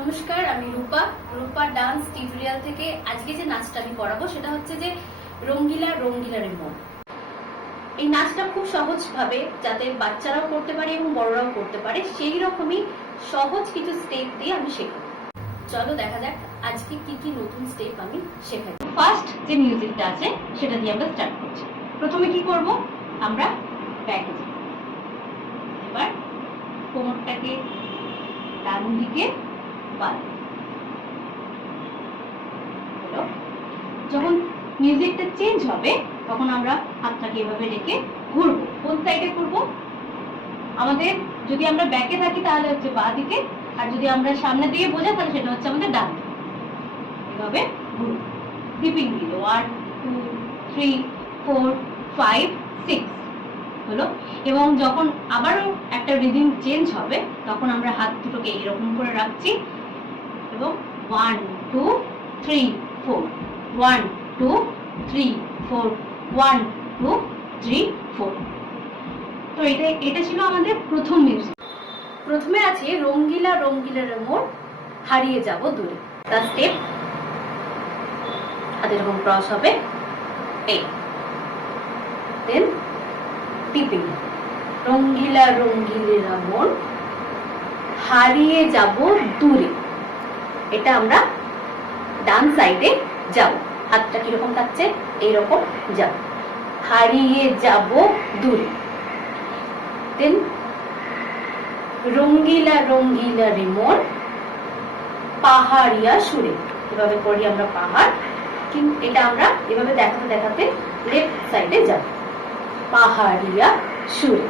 নমস্কার, আমি রূপা dance tutorial থেকে আজকে যে নাচটা আমি করাবো সেটা হচ্ছে যে রঙ্গিলা রঙ্গিলারে মন। এই নাচটা খুব সহজ ভাবে যাতে বাচ্চারাও করতে পারে এবং বড়রাও করতে পারে সেই রকমই সহজ কিছু স্টেপ দিয়ে আমি শেখাবো। চলো দেখা যাক আজকে কি কি নতুন স্টেপ আমি শেখাবো। ফার্স্ট যে মিউজিকটা আছে সেটা দিয়ে আমরা স্টার্ট করছি। প্রথমে কি করব, আমরা ব্যাকে যাব। এবার কোমরটাকে ডান দিকে যখন মিউজিকটা চেঞ্জ হবে তখন আমরা হাতটাকে এভাবে রেখে ঘুরবো। কোন সাইডে ঘুরবো? আমাদের যদি আমরা ব্যাকে থাকি তাহলে হচ্ছে বাঁ দিকে, আর যদি আমরা সামনে দিকে বোঝা তাহলে সেটা হচ্ছে আমাদের ডান দিকে। এভাবে ঘুরবো ডিপিং দিল 1 2 3 4 5 6 হলো। এবং যখন আবারও একটা রিদিম চেঞ্জ হবে তখন আমরা হাত দুটোকে এইরকম করে রাখছি এবং 1 2 3 4 1 2 3 4 1 2 3 4। তো এটা ছিল আমাদের প্রথম মিউজিক। প্রথমে আছে রঙ্গিলা রঙ্গিলার মোর হারিয়ে যাব দূরে। তার স্টেপ হাত এরকম ক্রস হবে, এই দেন টিপিং রঙ্গিলা রঙ্গিলা মোর হারিয়ে যাব দূরে। এটা আমরা ডান সাইডে যাব, হাতটা কিরকম থাকছে এইরকম যাব, হারিয়ে যাব দূরে। দেন রঙ্গিলা রঙ্গিলা রে মন পাহাড়িয়া সুরে। এভাবে করি আমরা পাহাড়, কিন্তু এটা আমরা এভাবে দেখাতে দেখাতে লেফট সাইডে যাব, পাহাড়িয়া সুরে।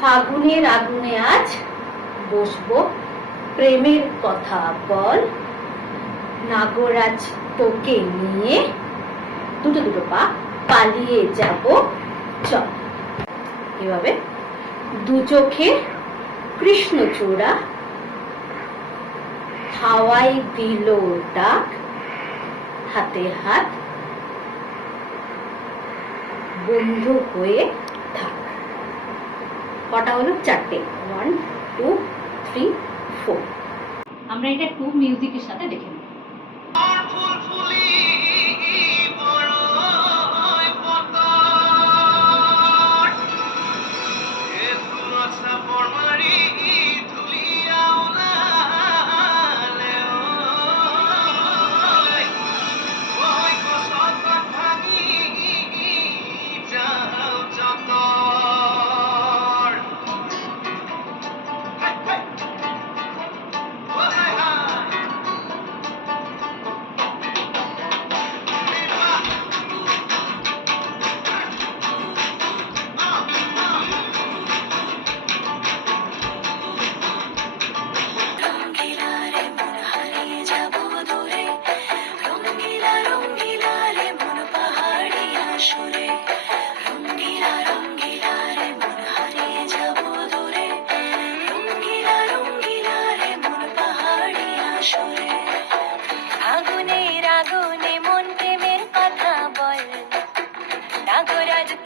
ফাগুনের আগুনে আজ বসবো প্রেমের কথা বল, নাগরাজ তোকে নিয়ে দুটো দুটো পা পালিয়ে যাব চল। এভাবে দু চোখে কৃষ্ণচূড়া হাওয়াই দিল ডাক, হাতে হাত বন্ধু হয়ে থাক। কটা হলো? চারটে, 1 2 3 4। আমরা এটা টু মিউজিকের সাথে দেখে নেব।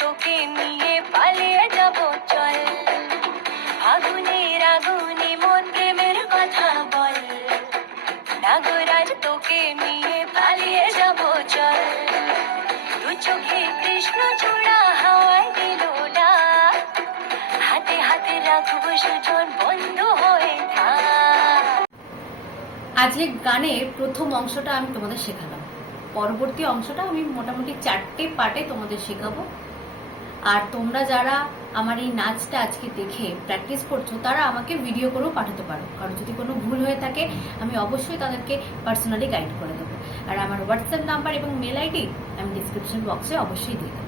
তোকে নিয়ে পালিয়ে যাব চল, আগুনের আগুনে মন প্রেমের কথা বল, নাগরাজ তোকে নিয়ে পালিয়ে যাব চল, দু চোখে কৃষ্ণচূড়া হাওয়ায় দিল ডাক, হাতে হাতে রাখবো সুজন বন্ধু হয়ে থাক। আজকে গানের প্রথম অংশটা আমি তোমাদের শেখালাম, পরবর্তী অংশটা আমি মোটামুটি 4টে পার্টে তোমাদের শেখাবো। আর তোমরা যারা আমার এই নাচটা আজকে দেখে প্র্যাকটিস করছো তারা আমাকে ভিডিও করেও পাঠাতে পারো, কারণ যদি কোনো ভুল হয়ে থাকে আমি অবশ্যই তাদেরকে পার্সোনালি গাইড করে দেবো। আর আমার হোয়াটসঅ্যাপ নাম্বার এবং মেল আইডি আমি ডিসক্রিপশন বক্সে অবশ্যই দিয়ে দেবো।